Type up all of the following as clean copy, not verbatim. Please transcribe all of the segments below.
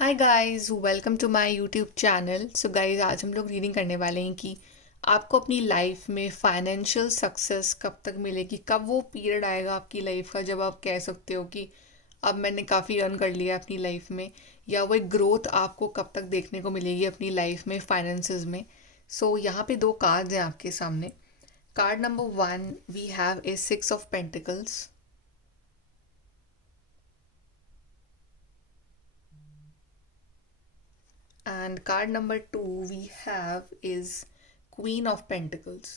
Hi guys, welcome to my YouTube channel. So guys, आज हम लोग रीडिंग करने वाले हैं कि आपको अपनी लाइफ में फाइनेंशियल सक्सेस कब तक मिलेगी। कब वो पीरियड आएगा आपकी लाइफ का जब आप कह सकते हो कि अब मैंने काफ़ी अर्न कर लिया अपनी लाइफ में, या वो एक ग्रोथ आपको कब तक देखने को मिलेगी अपनी लाइफ में फाइनेंसेस में। सो यहाँ पे दो कार्ड्स हैं आपके सामने। Card number 1 we have a 6 of pentacles, and card number 2 we have is Queen of Pentacles.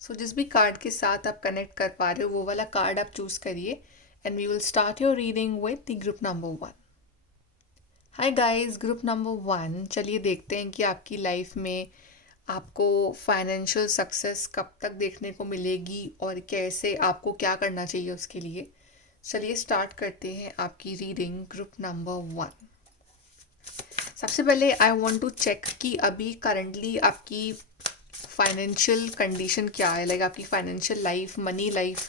सो जिस भी कार्ड के साथ आप कनेक्ट कर पा रहे हो वो वाला कार्ड आप चूज करिए, and we will start your reading with the group number 1। Hi guys, group number 1, चलिए देखते हैं कि आपकी लाइफ में आपको फाइनेंशियल सक्सेस कब तक देखने को मिलेगी और कैसे आपको क्या करना चाहिए उसके लिए। चलिए स्टार्ट करते हैं आपकी रीडिंग ग्रुप नंबर 1। सबसे पहले आई वांट टू चेक कि अभी करंटली आपकी फाइनेंशियल कंडीशन क्या है, लाइक आपकी फाइनेंशियल लाइफ, मनी लाइफ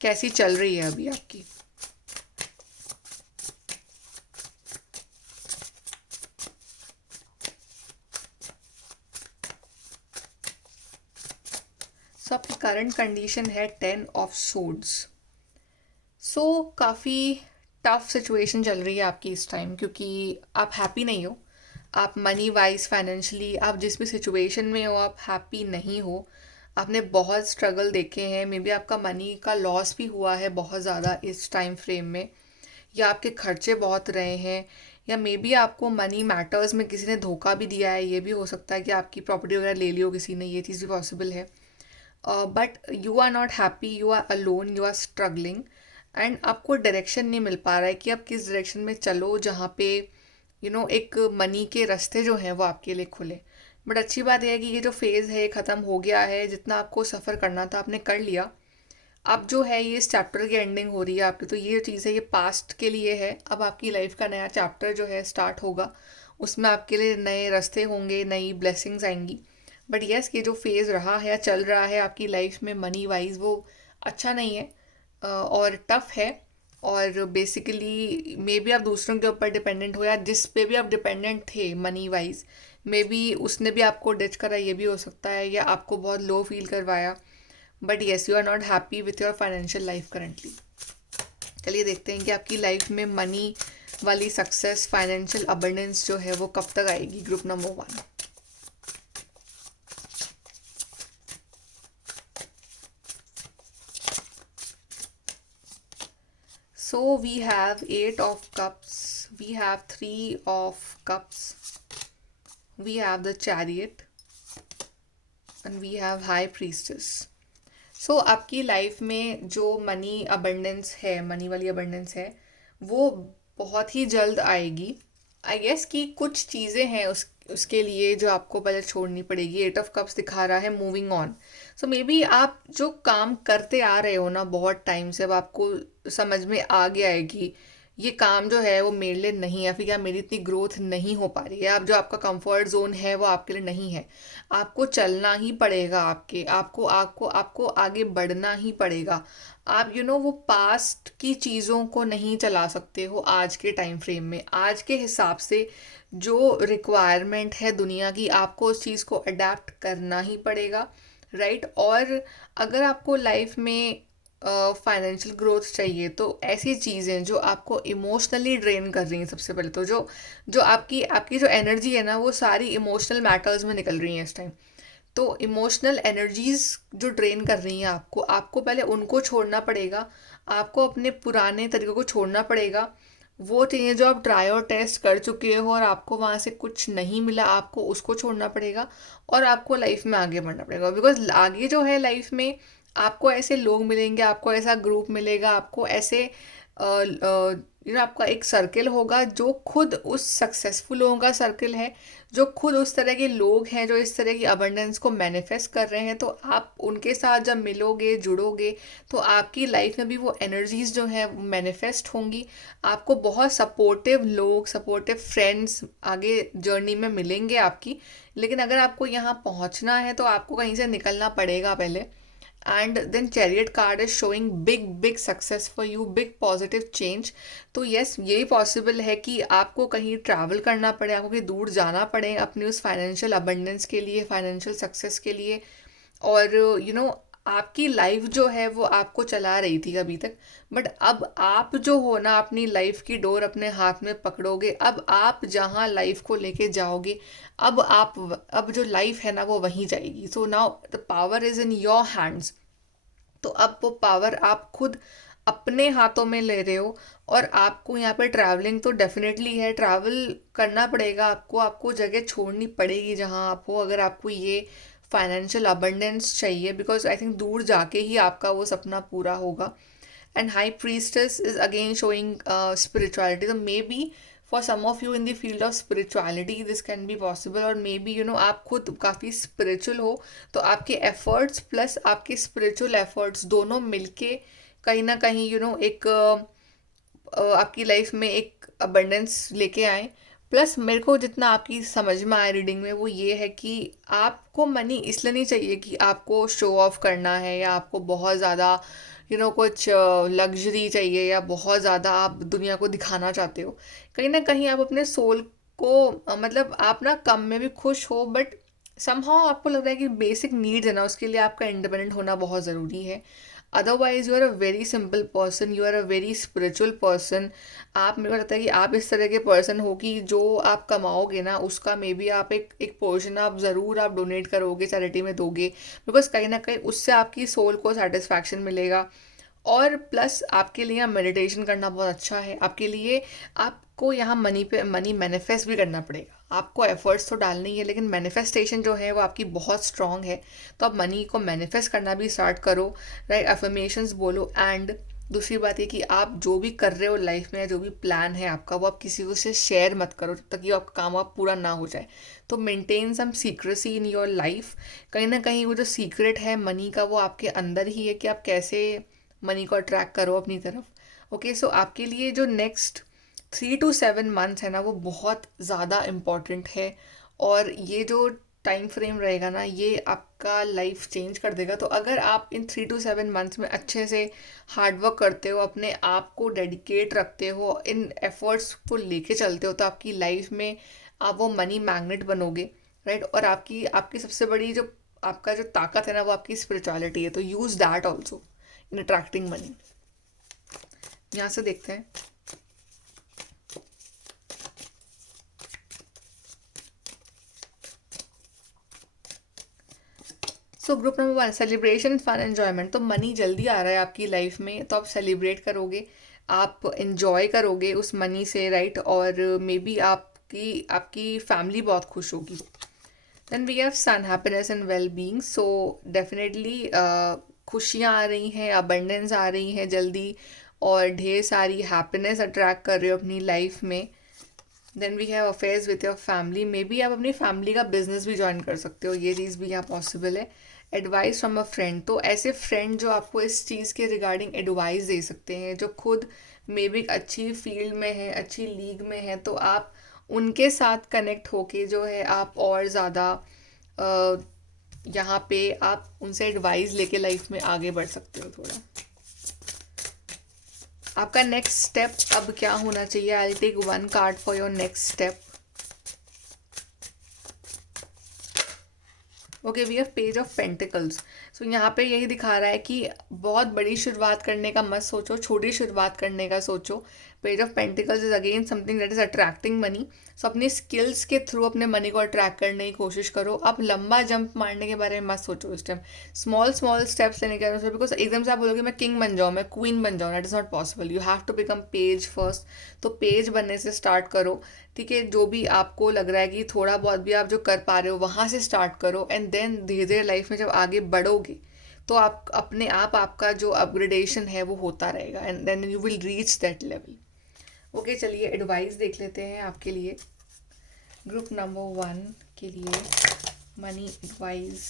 कैसी चल रही है अभी आपकी। सो आपकी करंट कंडीशन है 10 ऑफ सोर्ड्स। सो काफ़ी टफ सिचुएशन चल रही है आपकी इस टाइम, क्योंकि आप हैप्पी नहीं हो। आप मनी वाइज, फाइनेंशियली, आप जिस भी सिचुएशन में हो आप हैप्पी नहीं हो। आपने बहुत स्ट्रगल देखे हैं, मे बी आपका मनी का लॉस भी हुआ है बहुत ज़्यादा इस टाइम फ्रेम में, या आपके खर्चे बहुत रहे हैं, या मे बी आपको मनी मैटर्स में किसी ने धोखा भी दिया है। ये भी हो सकता है कि आपकी प्रॉपर्टी वगैरह ले ली हो किसी ने, ये चीज़ भी पॉसिबल है। But you are not happy, you are alone, you are struggling, and आपको डायरेक्शन नहीं मिल पा रहा है कि आप किस डायरेक्शन में चलो जहाँ पे एक मनी के रास्ते जो हैं वो आपके लिए खुले। बट अच्छी बात यह है कि ये जो फेज़ है ये ख़त्म हो गया है। जितना आपको सफ़र करना था आपने कर लिया। अब जो है ये इस चैप्टर की एंडिंग हो रही है आपकी, तो ये चीज़ है, ये पास्ट के लिए है। अब आपकी लाइफ का नया चैप्टर जो है स्टार्ट होगा, उसमें आपके लिए नए रास्ते होंगे, नई ब्लेसिंग्स आएंगी। बट यस, ये जो फेज़ रहा है या चल रहा है आपकी लाइफ में मनी वाइज, वो अच्छा नहीं है, और टफ है। और बेसिकली मे बी आप दूसरों के ऊपर डिपेंडेंट हो, या जिस पे भी आप डिपेंडेंट थे मनी वाइज, मे बी उसने भी आपको डिच करा, ये भी हो सकता है, या आपको बहुत लो फील करवाया। But yes, you are not happy with your financial life currently. चलिए देखते हैं कि आपकी लाइफ में मनी वाली सक्सेस, फाइनेंशियल अबंडेंस जो है वो कब तक आएगी। Group number 1। So we have 8 of cups, we have 3 of cups, we have the chariot, and we have high priestess. So आपकी लाइफ में जो मनी अबंडेंस है, मनी वाली अबंडेंस है, वो बहुत ही जल्द आएगी। आई गेस कि कुछ चीज़ें हैं उसके लिए जो आपको पहले छोड़नी पड़ेगी। 8 ऑफ कप्स दिखा रहा है moving on. So may be आप जो काम करते आ रहे हो ना बहुत टाइम से, अब आपको समझ में आ गया है कि ये काम जो है वो मेरे लिए नहीं है, फिर या मेरी इतनी ग्रोथ नहीं हो पा रही है। अब जो आपका कंफर्ट जोन है वो आपके लिए नहीं है। आपको चलना ही पड़ेगा, आपको आपको आपको आगे बढ़ना ही पड़ेगा। आप वो पास्ट की चीज़ों को नहीं चला सकते हो आज के टाइम फ्रेम में। आज के हिसाब से जो रिक्वायरमेंट है दुनिया की, आपको उस चीज़ को अडेप्ट करना ही पड़ेगा, राइट। और अगर आपको लाइफ में फाइनेंशियल ग्रोथ चाहिए तो ऐसी चीज़ें जो आपको इमोशनली ड्रेन कर रही हैं, सबसे पहले तो जो जो आपकी आपकी जो एनर्जी है ना वो सारी इमोशनल मैटर्स में निकल रही हैं इस टाइम। तो इमोशनल एनर्जीज जो ड्रेन कर रही हैं आपको, आपको पहले उनको छोड़ना पड़ेगा। आपको अपने पुराने तरीक़ों को छोड़ना पड़ेगा। वो चीज़ें जो आप ट्राई और टेस्ट कर चुके हो और आपको वहाँ से कुछ नहीं मिला, आपको उसको छोड़ना पड़ेगा। और आपको लाइफ में आगे बढ़ना पड़ेगा, बिकॉज आगे जो है लाइफ में आपको ऐसे लोग मिलेंगे, आपको ऐसा ग्रुप मिलेगा, आपको ऐसे आपका एक सर्कल होगा जो खुद उस सक्सेसफुल लोगों का सर्कल है, जो खुद उस तरह के लोग हैं जो इस तरह की अबंडेंस को मैनिफेस्ट कर रहे हैं। तो आप उनके साथ जब मिलोगे, जुड़ोगे, तो आपकी लाइफ में भी वो एनर्जीज जो हैं मैनिफेस्ट होंगी। आपको बहुत सपोर्टिव लोग, सपोर्टिव फ्रेंड्स आगे जर्नी में मिलेंगे आपकी। लेकिन अगर आपको यहाँ पहुँचना है तो आपको कहीं से निकलना पड़ेगा पहले। And then chariot card is showing big big success for you, big positive change. तो यस, ये पॉसिबल है कि आपको कहीं ट्रैवल करना पड़े, आपको कहीं दूर जाना पड़े अपनी उस फाइनेंशियल अबंडेंस के लिए, फाइनेंशियल सक्सेस के लिए. और आपकी लाइफ जो है वो आपको चला रही थी अभी तक, बट अब आप जो हो ना अपनी लाइफ की डोर अपने हाथ में पकड़ोगे. अब आप जहाँ लाइफ को लेके जाओगे, अब जो लाइफ है ना वो वहीं जाएगी. So now the power is in your hands. तो अब वो पावर आप खुद अपने हाथों में ले रहे हो. और आपको यहाँ पे ट्रैवलिंग तो डेफिनेटली है, ट्रैवल करना पड़ेगा आपको, आपको जगह छोड़नी पड़ेगी जहाँ आप हो, अगर आपको ये फाइनेंशियल अबंडेंस चाहिए, बिकॉज आई थिंक दूर जाके ही आपका वो सपना पूरा होगा. And high priestess is again showing spirituality. तो maybe for some of you in the field of spirituality this can be possible. और मे बी आप खुद काफ़ी स्पिरिचुअल हो, तो आपके एफर्ट्स प्लस आपके स्पिरिचुअल एफर्ट्स दोनों मिलके कहीं ना कहीं एक आपकी लाइफ में एक अबंडेंस लेके आए. प्लस मेरे को जितना आपकी समझ में आया रीडिंग में वो ये है कि आपको मनी इसलिए नहीं चाहिए कि आपको शो ऑफ करना है, या आपको बहुत ज़्यादा कुछ लग्जरी चाहिए, या बहुत ज़्यादा आप दुनिया को दिखाना चाहते हो. कहीं ना कहीं आप अपने सोल को मतलब आप ना कम में भी खुश हो, बट समहाउ आपको लग रहा है कि बेसिक नीड्स है ना, उसके लिए आपका इंडिपेंडेंट होना बहुत ज़रूरी है. Otherwise you are a very simple person, you are a very spiritual person. आप, मेरे को लगता है कि आप इस तरह के पर्सन हो कि जो आप कमाओगे ना उसका मे बी आप एक पोर्शन आप ज़रूर आप डोनेट करोगे, चैरिटी में दोगे, बिकॉज कहीं ना कहीं उससे आपकी सोल को सेटिस्फैक्शन मिलेगा. और प्लस आपके लिए यहाँ मेडिटेशन करना बहुत अच्छा है आपके लिए. आपको यहाँ मनी मैनिफेस्ट भी करना पड़ेगा. आपको एफर्ट्स तो डालने ही है, लेकिन मैनिफेस्टेशन जो है वो आपकी बहुत स्ट्रांग है. तो आप मनी को मैनिफेस्ट करना भी स्टार्ट करो, राइट, अफर्मेशंस बोलो. एंड दूसरी बात ये कि आप जो भी कर रहे हो लाइफ में, जो भी प्लान है आपका, वो आप किसी को से शेयर मत करो जब तक कि आपका काम आप पूरा ना हो जाए. तो maintain some secrecy in your life. कहीं ना कहीं वो जो सीक्रेट है मनी का वो आपके अंदर ही है कि आप कैसे मनी को अट्रैक्ट करो अपनी तरफ. ओके, सो आपके लिए जो नेक्स्ट 3 to 7 मंथ्स है ना वो बहुत ज़्यादा इम्पॉर्टेंट है. और ये जो टाइम फ्रेम रहेगा ना ये आपका लाइफ चेंज कर देगा. तो अगर आप इन 3 to 7 मंथ्स में अच्छे से हार्डवर्क करते हो, अपने आप को डेडिकेट रखते हो, इन एफर्ट्स को लेके चलते हो, तो आपकी लाइफ में आप वो मनी मैग्नेट बनोगे, राइट. और आपकी आपकी सबसे बड़ी जो आपका जो ताकत है ना वो आपकी स्पिरिचुअलिटी है. तो use that also in attracting money. यहाँ से देखते हैं. So group number 1, celebration, fun, enjoyment. तो मनी जल्दी आ रहा है आपकी लाइफ में, तो आप सेलिब्रेट करोगे, आप इन्जॉय करोगे उस मनी से, राइट. और मे बी आपकी आपकी फैमिली बहुत खुश होगी. Then we have sun, happiness and well being. So definitely खुशियाँ आ रही हैं, अबंडेंस आ रही हैं जल्दी, और ढेर सारी हैप्पीनेस अट्रैक्ट कर रहे हो अपनी लाइफ में. Then we have affairs with your family. Maybe आप अपनी फैमिली का बिजनेस भी ज्वाइन कर सकते हो, ये चीज़ भी यहाँ पॉसिबल है. Advice from a friend. तो ऐसे फ्रेंड जो आपको इस चीज़ के रिगार्डिंग एडवाइस दे सकते हैं, जो खुद मे बी अच्छी फील्ड में है, अच्छी लीग में है, तो आप उनके साथ कनेक्ट होके जो है आप और ज़्यादा यहाँ पे आप उनसे एडवाइस लेके लाइफ में आगे बढ़ सकते हो थोड़ा. आपका नेक्स्ट स्टेप अब क्या होना चाहिए? I will take 1 card for your next step. Okay, we have page of pentacles. So यहाँ पे यही दिखा रहा है कि बहुत बड़ी शुरुआत करने का मत सोचो, छोटी शुरुआत करने का सोचो. Page of pentacles is again something that is attracting money. So अपनी स्किल्स के थ्रू अपने मनी को अट्रैक्ट करने की कोशिश करो. आप लंबा जंप मारने के बारे में मत सोचो इस टाइम. स्मॉल स्मॉल स्टेप्स लेने के सोचो, बिकॉज एकदम से आप बोलोगे मैं किंग बन जाऊँ, मैं क्वीन बन जाऊँ, that is not possible. You have to become page first. तो पेज बनने से स्टार्ट करो, ठीक है. जो भी आपको लग रहा है कि थोड़ा बहुत भी आप जो कर पा रहे हो वहाँ से स्टार्ट करो. एंड देन धीरे धीरे लाइफ में जब आगे बढ़ोगे तो आप अपने आप आपका जो अपग्रेडेशन है वो होता रहेगा, and then you will reach that level. Okay, चलिए एडवाइस देख लेते हैं आपके लिए. ग्रुप नंबर 1 के लिए money advice,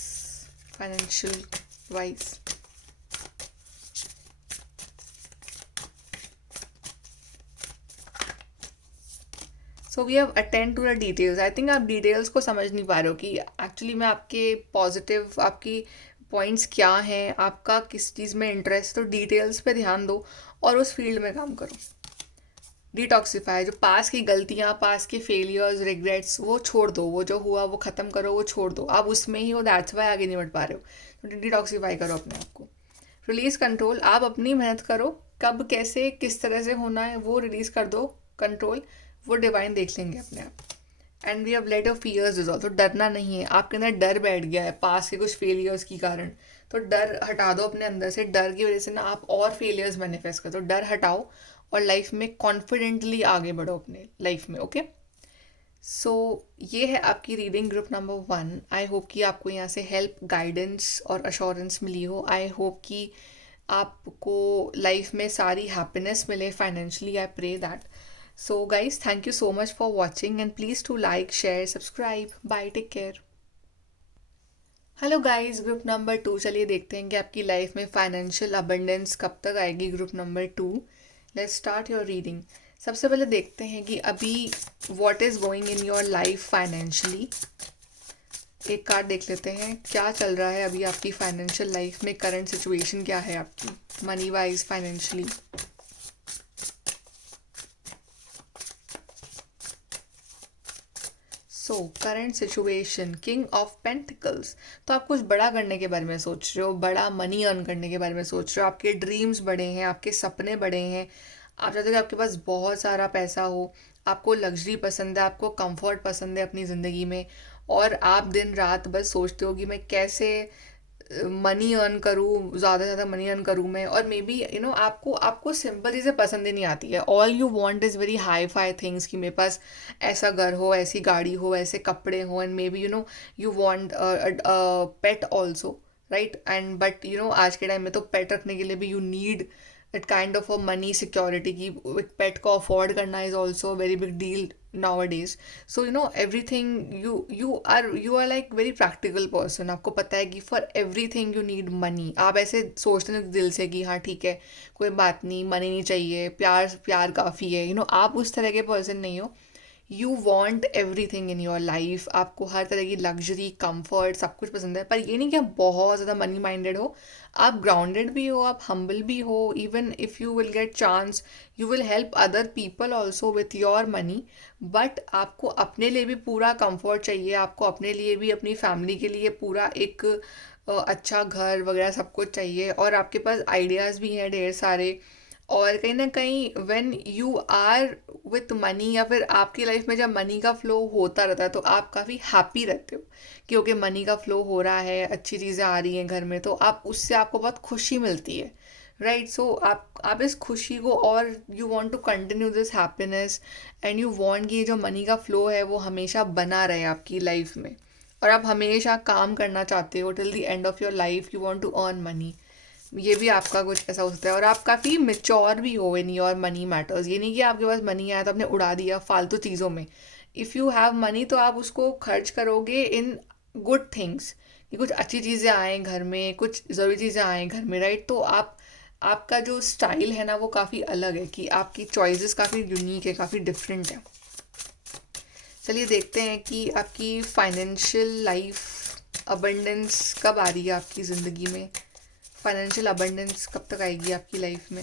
financial advice. So we have attend to the details. I think आप डिटेल्स को समझ नहीं पा रहे हो कि एक्चुअली में आपके पॉजिटिव आपकी पॉइंट्स क्या हैं, आपका किस चीज़ में इंटरेस्ट, तो डिटेल्स पे ध्यान दो और उस फील्ड में काम करो। डिटॉक्सिफाई, जो पास की गलतियाँ, पास के फेलियर्स, रिग्रेट्स, वो छोड़ दो, वो जो हुआ वो ख़त्म करो, वो छोड़ दो। आप उसमें ही हो, दैट्स वाई आगे नहीं बढ़ पा रहे हो। तो डिटॉक्सिफाई करो अपने आप को। रिलीज कंट्रोल, आप अपनी मेहनत करो, कब कैसे किस तरह से होना है वो रिलीज कर दो। कंट्रोल वो डिवाइन देख लेंगे अपने आप। And we have lot of fears resolve, तो डरना नहीं है। आपके अंदर डर बैठ गया है पास के कुछ फेलियर्स के कारण, तो डर हटा दो अपने अंदर से। डर की वजह से ना आप और फेलियर्स मैनिफेस्ट करो, तो डर हटाओ और लाइफ में कॉन्फिडेंटली आगे बढ़ो अपने लाइफ में। ओके, सो ये है आपकी reading group number 1। I hope कि आपको यहाँ से हेल्प, गाइडेंस और अश्योरेंस मिली हो। आई होप कि आपको लाइफ में सारी हैप्पीनेस मिले financially. I pray that. So guys, thank you so much for watching and please to like, share, subscribe. Bye, take care. Hello guys, group number 2, चलिए देखते हैं कि आपकी लाइफ में फाइनेंशियल अबंडेंस कब तक आएगी। Group number 2, let's start your reading. सबसे पहले देखते हैं कि अभी what is going in your life financially. एक कार्ड देख लेते हैं, क्या चल रहा है अभी आपकी फाइनेंशियल लाइफ में, करंट सिचुएशन क्या है आपकी money wise, financially. So current situation, king of pentacles. तो आप कुछ बड़ा करने के बारे में सोच रहे हो, बड़ा मनी अर्न करने के बारे में सोच रहे हो। आपके ड्रीम्स बड़े हैं, आपके सपने बड़े हैं। आप चाहते हो कि आपके पास बहुत सारा पैसा हो, आपको लग्जरी पसंद है, आपको कंफर्ट पसंद है अपनी ज़िंदगी में, और आप दिन रात बस सोचते हो कि मैं कैसे मनी अर्न करूँ, ज़्यादा से ज़्यादा मनी अर्न करूँ मैं। और मे बी आपको आपको सिंपल चीज़ें पसंद ही नहीं आती है। All you want is very hi fi things, कि मेरे पास ऐसा घर हो, ऐसी गाड़ी हो, ऐसे कपड़े हो। And may be you want pet also, right. And but आज के टाइम में तो पेट रखने के लिए भी you need that kind of a money security, की एक पेट को अफोर्ड करना is also very big deal nowadays. So everything, you are like very practical person. आपको पता है कि for everything you need money. आप ऐसे सोचते हैं दिल से कि हाँ ठीक है, कोई बात नहीं, मनी नहीं चाहिए, प्यार प्यार काफ़ी है। आप उस तरह के पर्सन नहीं हो। You want every thing in your life. आपको हर तरह की लग्जरी, कंफर्ट, सब कुछ पसंद है। पर ये नहीं कि आप बहुत ज़्यादा मनी माइंडेड हो। आप ग्राउंडेड भी हो, आप हम्बल भी हो। Even if you will get chance, you will help other people also with your money. But आपको अपने लिए भी पूरा कंफर्ट चाहिए, आपको अपने लिए भी, अपनी फैमिली के लिए पूरा एक अच्छा घर वगैरह सब कुछ चाहिए। और आपके पास आइडियाज़ भी हैं ढेर सारे। और कहीं ना कहीं when you are with money, या फिर आपकी लाइफ में जब मनी का फ्लो होता रहता है, तो आप काफ़ी हैप्पी रहते हो कि ओके मनी का फ्लो हो रहा है, अच्छी चीज़ें आ रही हैं घर में, तो आप उससे आपको बहुत खुशी मिलती है, राइट। सो आप इस खुशी को, और you want to continue this happiness, and you want कि ये जो मनी का फ्लो है वो हमेशा बना रहे आपकी लाइफ में। और आप हमेशा काम करना चाहते हो till the end of your life, you want to earn money. ये भी आपका कुछ ऐसा हो सकता है। और आप काफ़ी मेच्योर भी हो इन योर मनी मैटर्स। ये नहीं कि आपके पास मनी आया तो आपने उड़ा दिया फालतू चीज़ों में। इफ़ यू हैव मनी तो आप उसको खर्च करोगे इन गुड थिंग्स, कि कुछ अच्छी चीज़ें आएँ घर में, कुछ ज़रूरी चीज़ें आएँ घर में, राइट। तो आपका जो स्टाइल है ना वो काफ़ी अलग है, कि आपकी चॉइसेस काफ़ी यूनिक है, काफ़ी डिफरेंट है। चलिए देखते हैं कि आपकी फाइनेंशियल लाइफ अबंडेंस कब आ रही है आपकी ज़िंदगी में। फाइनेंशियल अबंडेंस कब तक आएगी आपकी लाइफ में।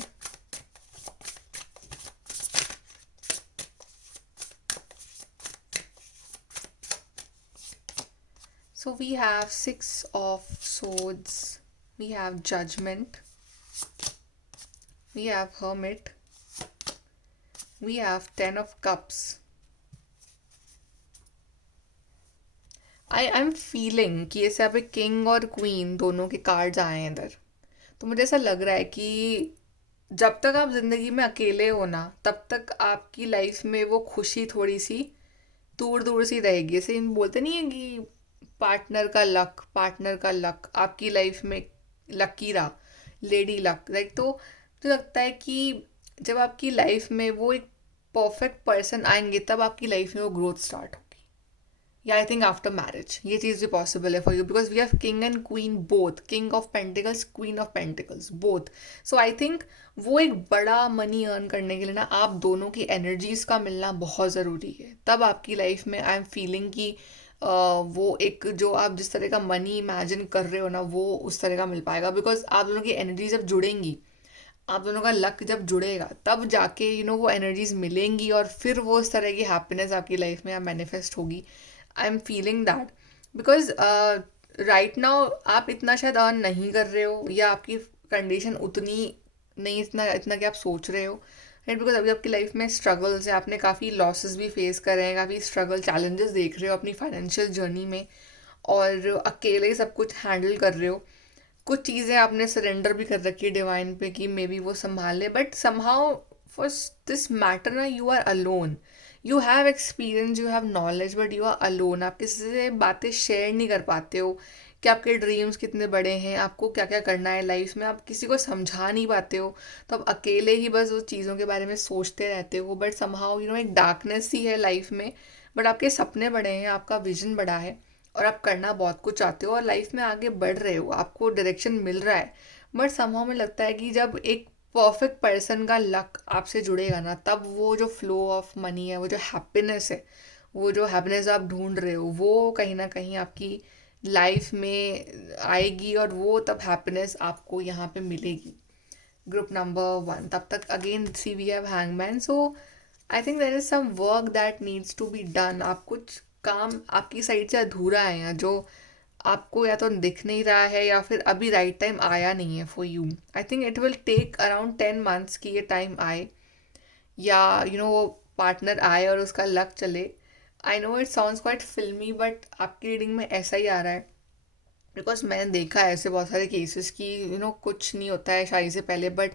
So we have 6 of swords, we have judgement, we have hermit, we have 10 of cups. I am feeling कि ऐसे यहाँ पे किंग और क्वीन दोनों के कार्ड्स आए हैं इधर। तो मुझे ऐसा लग रहा है कि जब तक आप ज़िंदगी में अकेले हो ना, तब तक आपकी लाइफ में वो खुशी थोड़ी सी दूर दूर सी रहेगी। ऐसे इन बोलते नहीं है कि पार्टनर का लक आपकी लाइफ में लकी रहा, लेडी लक, लाइक। तो मुझे लगता है कि जब आपकी लाइफ में वो एक परफेक्ट पर्सन आएंगे, तब आपकी लाइफ में वो ग्रोथ स्टार्ट होगी। या आई थिंक आफ्टर मैरिज ये चीज़ भी पॉसिबल है for you, because we have king and queen both, king of pentacles, queen of pentacles both. So I think वो एक बड़ा मनी अर्न करने के लिए ना आप दोनों की एनर्जीज का मिलना बहुत ज़रूरी है। तब आपकी लाइफ में आई एम फीलिंग कि वो एक जो आप जिस तरह का मनी इमेजिन कर रहे हो ना, वो उस तरह का मिल पाएगा, बिकॉज आप दोनों की एनर्जी जब जुड़ेंगी, आप दोनों का लक जब जुड़ेगा, तब जाके वो एनर्जीज मिलेंगी और फिर वो उस तरह की हैप्पीनेस आपकी लाइफ में मैनिफेस्ट होगी। आई am feeling that, because right now आप इतना शायद अर्न नहीं कर रहे हो, या आपकी कंडीशन उतनी नहीं, इतना इतना कि आप सोच रहे हो, राइट, बिकॉज अभी आपकी लाइफ में स्ट्रगल्स है, आपने काफ़ी लॉसेस भी फेस करे हैं, काफ़ी स्ट्रगल चैलेंजेस देख रहे हो अपनी फाइनेंशियल जर्नी में, और अकेले सब कुछ हैंडल कर रहे हो। कुछ चीज़ें आपने सरेंडर भी कर रखी है डिवाइन पे कि मे बी वो संभाल ले, but somehow for this matter ना, you are alone. You have experience, you have knowledge, but you are alone. आप किसी से बातें शेयर नहीं कर पाते हो कि आपके ड्रीम्स कितने बड़े हैं, आपको क्या क्या करना है लाइफ में, आप किसी को समझा नहीं पाते हो। तो आप अकेले ही बस उस चीज़ों के बारे में सोचते रहते हो, बट समहाउ एक डार्कनेस ही है लाइफ में, बट आपके सपने बड़े हैं, आपका विजन बड़ा है, और आप करना बहुत कुछ चाहते हो और लाइफ में आगे बढ़ रहे हो, आपको डायरेक्शन मिल रहा है। बट समहाउ में लगता है कि जब एक परफेक्ट पर्सन का लक आपसे जुड़ेगा ना, तब वो जो फ्लो ऑफ मनी है, वो जो हैप्पीनेस है, वो जो हैप्पीनेस आप ढूंढ रहे हो, वो कहीं ना कहीं आपकी लाइफ में आएगी, और वो तब हैप्पीनेस आपको यहाँ पे मिलेगी। ग्रुप नंबर 1, तब तक again see we have hangman. So I think there is some work that needs to be done. आप कुछ काम आपकी साइड से अधूरा है, या जो आपको या तो दिख नहीं रहा है, या फिर अभी राइट टाइम आया नहीं है for you. I think it will take around 10 months की ये टाइम आए, या वो पार्टनर आए और उसका लक चले। I know it sounds quite फिल्मी, बट आपकी रीडिंग में ऐसा ही आ रहा है, बिकॉज मैंने देखा है ऐसे बहुत सारे केसेस कि कुछ नहीं होता है शादी से पहले, but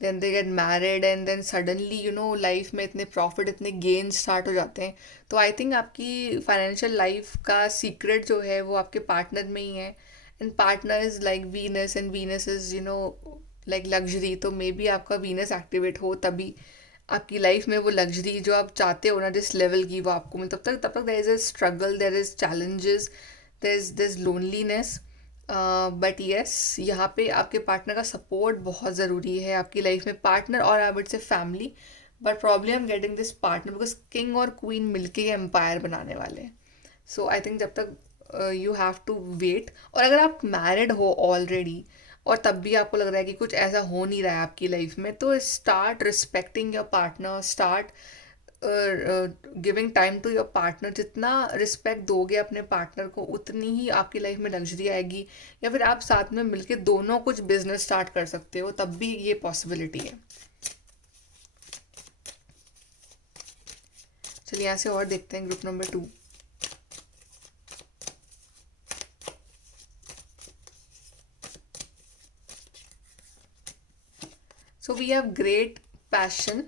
then they get married and then suddenly life में इतने प्रॉफिट, इतने गेन स्टार्ट हो जाते हैं। तो आई थिंक आपकी फाइनेंशियल लाइफ का सीक्रेट जो है वो आपके पार्टनर में ही है। And partner is like Venus, and Venus is like luxury. तो मे बी आपका वीनस एक्टिवेट हो, तभी आपकी लाइफ में वो लग्जरी जो आप चाहते हो ना, जिस लेवल की, वो आपको मिले। तब तक there is a struggle, there is challenges, there's loneliness, but yes, यहाँ पे आपके पार्टनर का सपोर्ट बहुत ज़रूरी है आपकी लाइफ में, पार्टनर और I would say family. But problem I am getting this partner because king और क्वीन मिलके ये एम्पायर बनाने वाले हैं। सो आई थिंक जब तक यू हैव टू वेट। और अगर आप मैरिड हो ऑलरेडी, और तब भी आपको लग रहा है कि कुछ ऐसा हो नहीं रहा है आपकी लाइफ में, तो start respecting your partner, start giving time to your partner. जितना रिस्पेक्ट दोगे अपने पार्टनर को, उतनी ही आपकी लाइफ में लग्जरी आएगी, या फिर आप साथ में मिलके दोनों कुछ बिजनेस स्टार्ट कर सकते हो, तब भी ये पॉसिबिलिटी है। चलिए यहाँ से और देखते हैं group number 2। So we have great passion,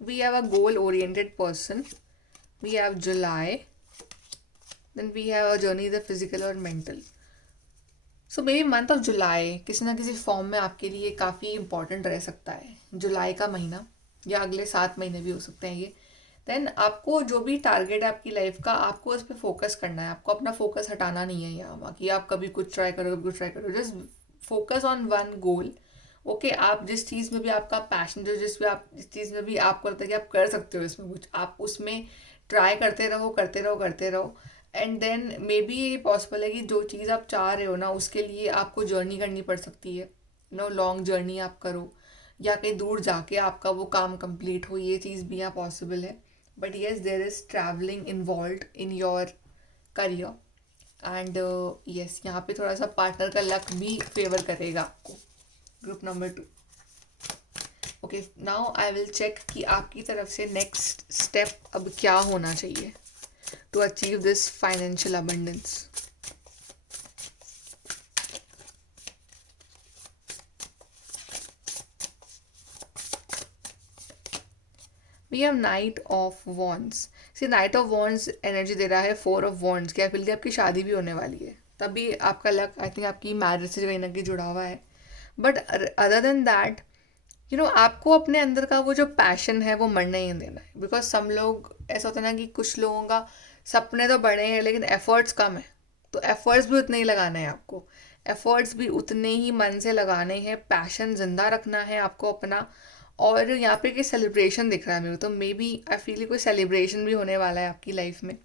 we have a goal oriented person, we have July, then we have a journey the physical और mental. So may be month of July किसी ना किसी फॉर्म में आपके लिए काफ़ी important रह सकता है। जुलाई का महीना, या अगले 7 महीने भी हो सकते हैं ये। देन आपको जो भी टारगेट है आपकी लाइफ का, आपको उस पर फोकस करना है, आपको अपना फोकस हटाना नहीं है यहाँ वहाँ, कि आप कभी कुछ ट्राई करो, कभी कुछ ट्राई करो। Just focus on one goal. Okay, आप जिस चीज़ में भी आपका पैशन, जिस चीज़ में भी आपको लगता है कि आप कर सकते हो इसमें कुछ, आप उसमें ट्राई करते रहो, करते रहो, करते रहो। एंड देन मे बी ये पॉसिबल है कि जो चीज़ आप चाह रहे हो ना, उसके लिए आपको जर्नी करनी पड़ सकती है। लॉन्ग जर्नी आप करो, या कहीं दूर जाके आपका वो काम कंप्लीट हो, ये चीज़ भी यहाँ पॉसिबल है। But yes, there is travelling involve in your career. And yes, यहाँ पे थोड़ा सा पार्टनर का लक भी फेवर करेगा आपको। Group number 2। Okay, now I will check कि आपकी तरफ से नेक्स्ट स्टेप अब क्या होना चाहिए to achieve this financial abundance. We have Knight of Wands. See, Knight of Wands energy दे रहा है 4 of Wands, क्या फिर आपकी शादी भी होने वाली है, तभी आपका लक आई थिंक आपकी मैरिज से कहीं ना कहीं जुड़ा हुआ है। बट अदर देन दैट, आपको अपने अंदर का वो जो पैशन है वो मरने ही देना है। बिकॉज सम लोग ऐसा होता है ना कि कुछ लोगों का सपने तो बड़े हैं लेकिन एफर्ट्स कम है, तो एफर्ट्स भी उतने ही लगाने हैं आपको, एफर्ट्स भी उतने ही मन से लगाने हैं, पैशन जिंदा रखना है आपको अपना। और यहाँ पे कि सेलिब्रेशन दिख रहा है मेरे को, तो मे बी आई फील कोई सेलिब्रेशन भी होने वाला है आपकी लाइफ में,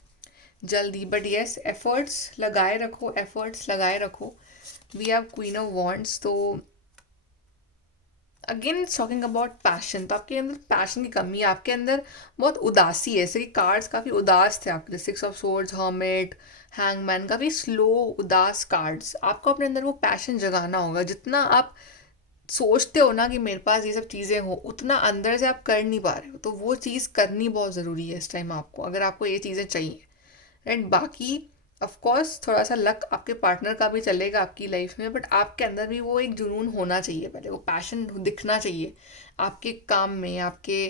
जल्दी, बट येस एफर्ट्स लगाए रखो, एफर्ट्स लगाए रखो. We have queen of wands, तो अगेन टॉकिंग अबाउट पैशन, तो आपके अंदर पैशन की कमी है, आपके अंदर बहुत उदासी है. ऐसे कि कार्ड्स काफ़ी उदास थे आपके, 6 ऑफ सोर्ड्स, हर्मिट, हैंगमैन, काफ़ी स्लो उदास कार्ड्स. आपको अपने अंदर वो पैशन जगाना होगा. जितना आप सोचते हो ना कि मेरे पास ये सब चीज़ें हो, उतना अंदर से आप कर नहीं पा रहे हो. तो वो चीज़ करनी बहुत ज़रूरी है इस टाइम आपको, अगर आपको ये चीज़ें चाहिए. एंड बाकी ऑफ कोर्स थोड़ा सा लक आपके पार्टनर का भी चलेगा आपकी लाइफ में, बट आपके अंदर भी वो एक जुनून होना चाहिए, पहले वो पैशन दिखना चाहिए आपके काम में, आपके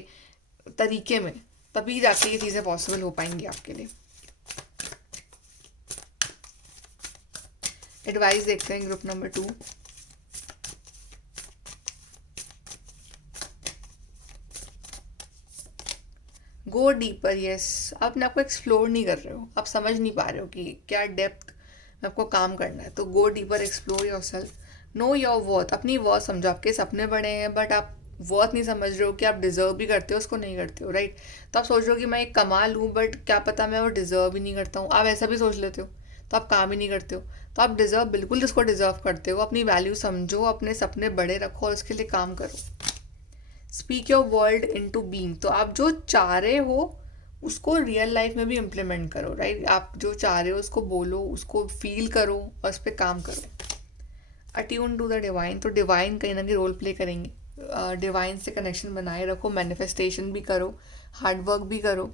तरीके में. तभी जाके ये चीज़ें पॉसिबल हो पाएंगी आपके लिए. एडवाइस देखते हैं group number 2. Go deeper. Yes, आप अपने आपको एक्सप्लोर नहीं कर रहे हो, आप समझ नहीं पा रहे हो कि क्या डेप्थ में आपको काम करना है. तो go deeper, explore your self, know your worth. अपनी वर्थ समझो. आपके सपने बड़े हैं बट आप वर्थ नहीं समझ रहे हो कि आप डिजर्व भी करते हो उसको, नहीं करते हो, राइट. तो आप सोच रहे हो कि मैं एक कमाल हूँ बट क्या पता मैं वो डिजर्व ही नहीं करता हूँ. आप ऐसा भी सोच लेते हो, तो आप काम ही नहीं करते हो. तो आप डिजर्व बिल्कुल जिसको डिजर्व करते हो. अपनी वैल्यू समझो, अपने सपने बड़े रखो और उसके लिए काम करो. Speak your world into being. तो आप जो चाह रहे हो उसको रियल लाइफ में भी इम्प्लीमेंट करो, राइट. आप जो चाह रहे हो उसको बोलो, उसको फील करो और उस पर काम करो. Attune to the divine. तो डिवाइन कहीं ना कहीं रोल प्ले करेंगे. डिवाइन से कनेक्शन बनाए रखो, मैनिफेस्टेशन भी करो, हार्डवर्क भी करो.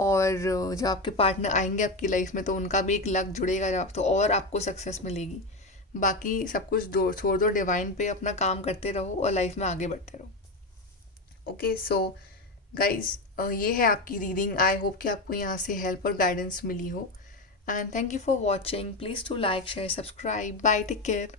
और जब आपके पार्टनर आएंगे आपकी लाइफ में तो उनका भी एक लक जुड़ेगा जब, तो और आपको सक्सेस मिलेगी. बाकी सब कुछ छोड़ दो, डिवाइन पे अपना काम करते रहो और लाइफ में आगे बढ़ते रहो. ओके सो गाइज, ये है आपकी रीडिंग. आई होप कि आपको यहाँ से हेल्प और गाइडेंस मिली हो. And thank you for watching. Please to like, share, subscribe. Bye, take care.